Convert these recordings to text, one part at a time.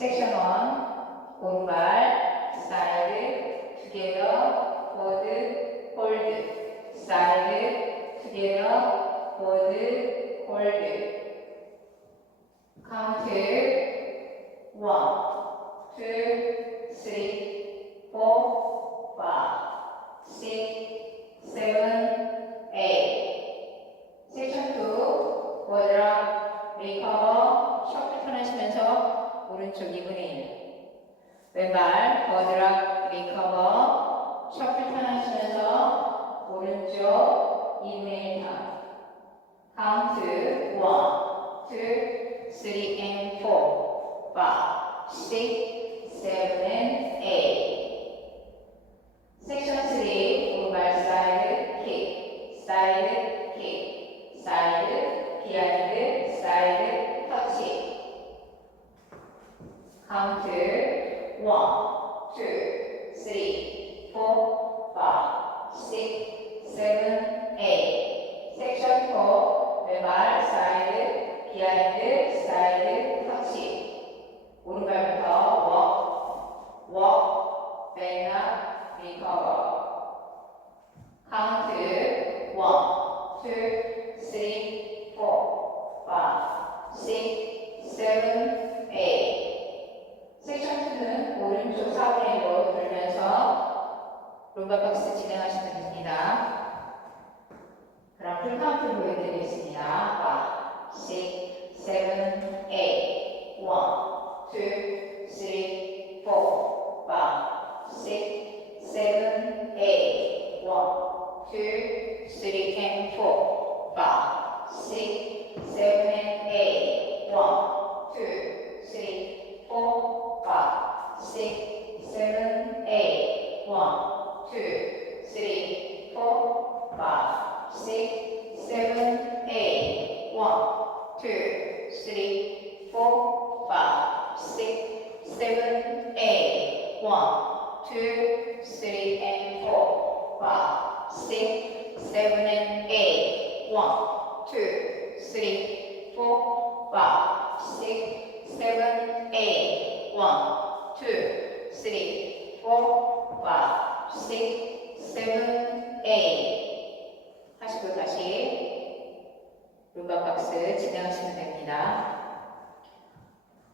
섹션 1 오른발 사이드 투게더 포드 홀드 사이드 투게더 포드 홀드 카운트 1, 2, 3, 4, 5, 6, 7, 8 섹션 2 워드랍 리커버 셔플 턴하시면서 오른쪽 2분의 1 왼발 워드랍 리커버 셔플 턴하시면서 오른쪽 2분의 1 턴 카운트 1, 2, 3 and 4 5, 6, 7 and 8 섹션 3 오른발 사이드 킥 사이드 킥 사이드 비하인드 사이드 터치 카운트 1, 2, 3, 4, 5, 6, 7, 8 섹션 4 왼발 사이드 비하인드 사이드 터치 오른발부터 walk, back up, recover 카운트 1, 2, 3, 4, 5, 6, 7, 8 섹션 2는 오른쪽 4분의 1로 돌면서 룸바 박스 진행하시면 됩니다. 그럼 풀카운트 보여드리겠습니다. 5, 6, 7, 8 1, 2, 3, 4, 5, 6, 7, 8 1, 2, 3 and 4, 5, 6, 7 and 8 1, 2, 3, 4, 5, 6, 7, 8 1, 2, 3, 4, 5, 6, 7, 8 1, 2, 3, 4, 5, 6, 7, 8 1, 2, 3, and 4, 5, 6, 7 and 8 1, 2, 3, 4, 5, 6, 7, 8 1, 2, 3, 4, 5, 6, 7, 8 하시고 다시 룸바 박스 진행하시면 됩니다.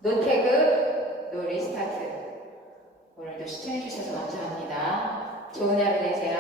노 태그, 노 리스타트 오늘도 시청해주셔서 감사합니다. 좋은 하루 되세요.